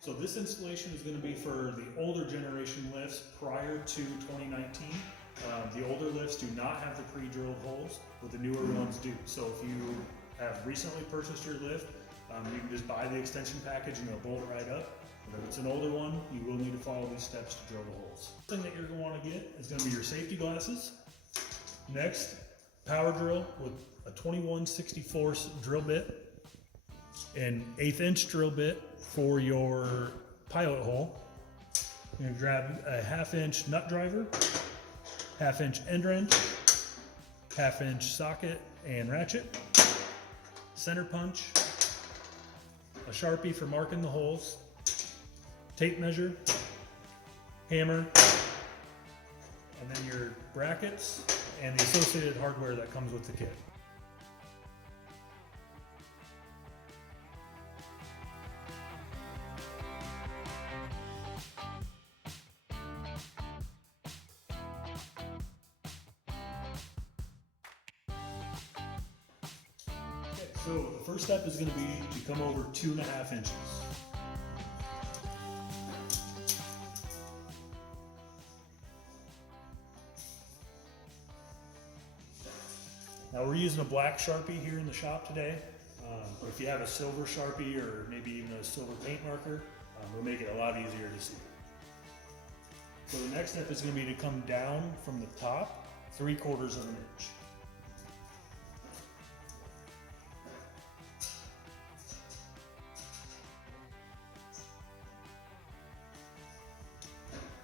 So this installation is going to be for the older generation lifts prior to 2019. The older lifts do not have the pre-drilled holes, but the newer ones do. So if you have recently purchased your lift, you can just buy the extension package and they'll bolt right up. But if it's an older one, you will need to follow these steps to drill the holes. The thing that you're going to want to get is going to be your safety glasses. Next, power drill with a 21/64 drill bit, an 1/8 inch drill bit for your pilot hole. You're going to grab a 1/2 inch nut driver, 1/2 inch end wrench, 1/2 inch socket and ratchet, center punch, a Sharpie for marking the holes, tape measure, hammer, and then your brackets and the associated hardware that comes with the kit. So the first step is going to be to come over 2.5 inches. Now we're using a black Sharpie here in the shop today, but if you have a silver Sharpie or maybe even a silver paint marker, it'll make it a lot easier to see. So the next step is going to be to come down from the top 3/4 of an inch.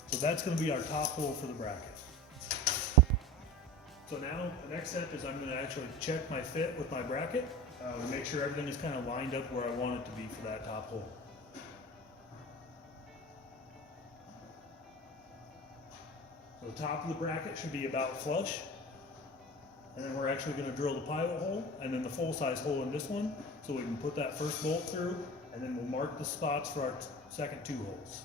So that's going to be our top hole for the bracket. So now the next step is I'm going to actually check my fit with my bracket and make sure everything is kind of lined up where I want it to be for that top hole. So the top of the bracket should be about flush. And then we're actually going to drill the pilot hole and then the full size hole in this one so we can put that first bolt through, and then we'll mark the spots for our second 2 holes.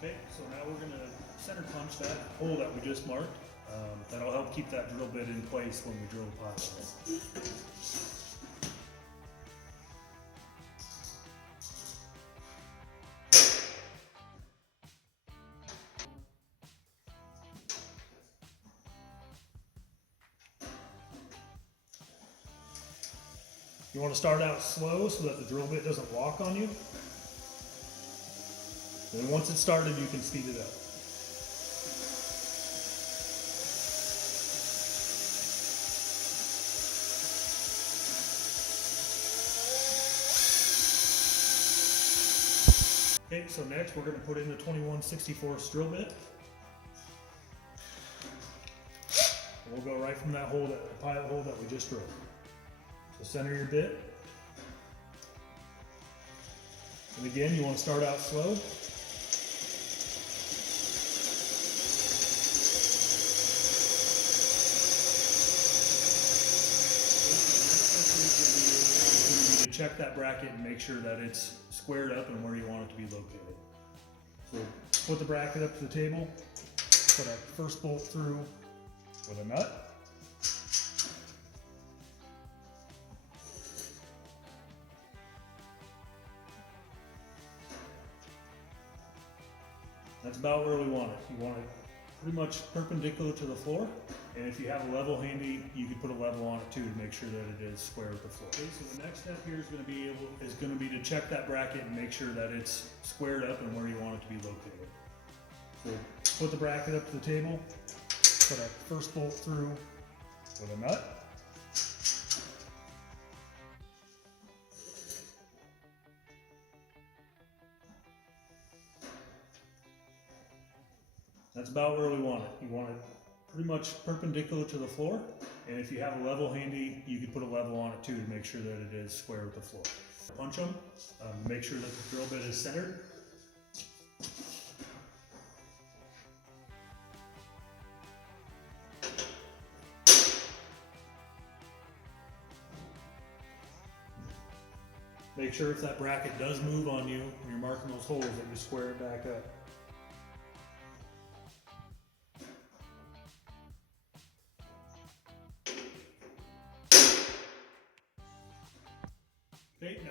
Okay, so now we're going to center punch that hole that we just marked. That'll help keep that drill bit in place when we drill the pilot hole. You want to start out slow so that the drill bit doesn't lock on you. And then once it's started, you can speed it up. Okay, so next we're going to put in the 21/64 drill bit. And we'll go right from that hole, the pilot hole that we just drilled. So center your bit. And again, you want to start out slow. Check that bracket and make sure that it's squared up and where you want it to be located. So put the bracket up to the table, put our first bolt through with a nut. That's about where we want it. You want it pretty much perpendicular to the floor. And if you have a level handy, you can put a level on it too to make sure that it is square with the floor. Okay, so the next step here is going to be to check that bracket and make sure that it's squared up and where you want it to be located. So put the bracket up to the table, put our first bolt through with a nut. That's about where we want it. You want it pretty much perpendicular to the floor, and if you have a level handy, you can put a level on it too to make sure that it is square with the floor. Punch them, make sure that the drill bit is centered. Make sure if that bracket does move on you when you're marking those holes that you square it back up.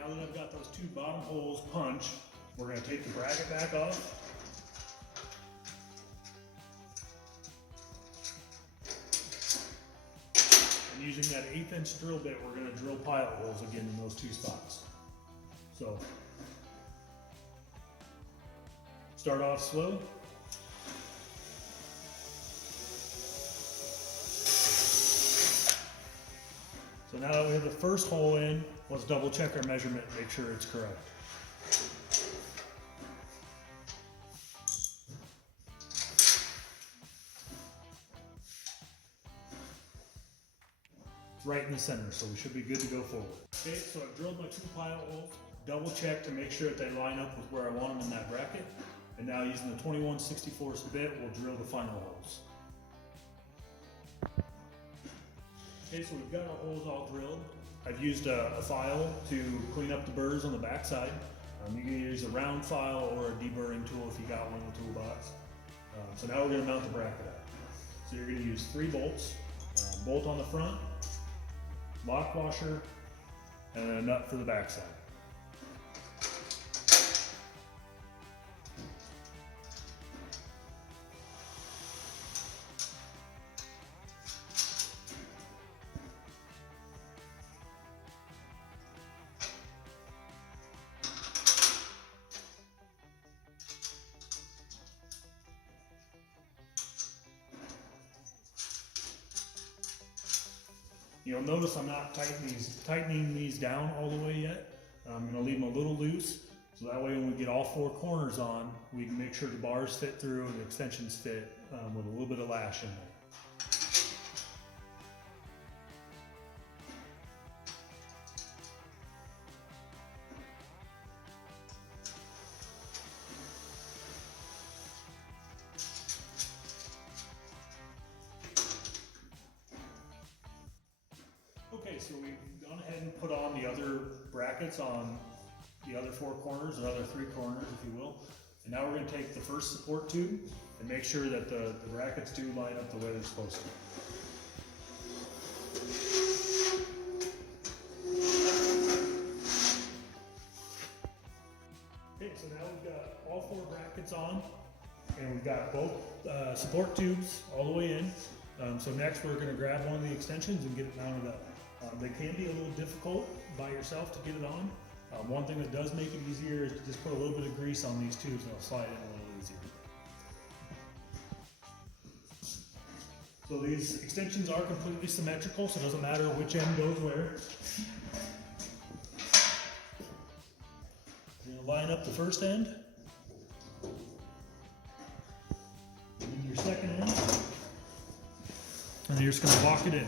now that I've got those two bottom holes punched, we're going to take the bracket back off. And using that 1/8 inch drill bit, we're going to drill pilot holes again in those two spots. So, start off slow. So now that we have the first hole in, let's double check our measurement and make sure it's correct. It's right in the center, so we should be good to go forward. Okay, so I've drilled my 2 pilot holes, double check to make sure that they line up with where I want them in that bracket. And now using the 21/64 bit, we'll drill the final holes. Okay, so we've got our holes all drilled. I've used a file to clean up the burrs on the back side. You can use a round file or a deburring tool if you got one in the toolbox. So now we're going to mount the bracket up. So you're going to use 3 bolts, bolt on the front, lock washer, and a nut for the back side. You'll notice I'm not tightening these down all the way yet. I'm going to leave them a little loose, so that way when we get all 4 corners on, we can make sure the bars fit through and the extensions fit with a little bit of lash in there. Okay, so we've gone ahead and put on the other brackets on the other 4 corners, the other 3 corners, if you will. And now we're going to take the first support tube and make sure that the brackets do line up the way they're supposed to. Okay, so now we've got all 4 brackets on, and we've got both support tubes all the way in. So next we're going to grab one of the extensions and get it mounted up. They can be a little difficult by yourself to get it on. One thing that does make it easier is to just put a little bit of grease on these tubes and it'll slide in a little easier. So these extensions are completely symmetrical, so it doesn't matter which end goes where. You're going to line up the first end, and then your second end, and you're just going to lock it in.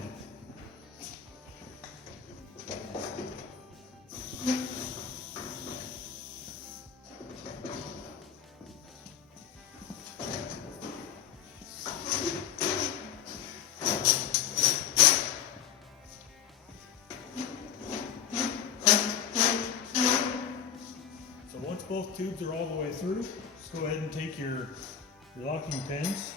Once both tubes are all the way through, just go ahead and take your locking pins .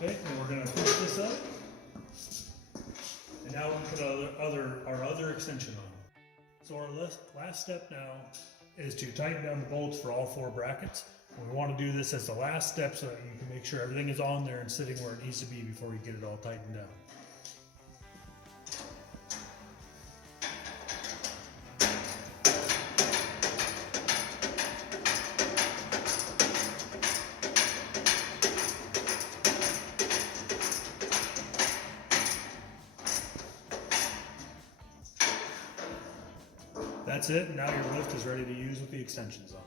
Okay, and we're going to push this up, and now we put our other extension on. So our last step now is to tighten down the bolts for all 4 brackets. And we want to do this as the last step so that you can make sure everything is on there and sitting where it needs to be before we get it all tightened down. That's it, now your lift is ready to use with the extensions on.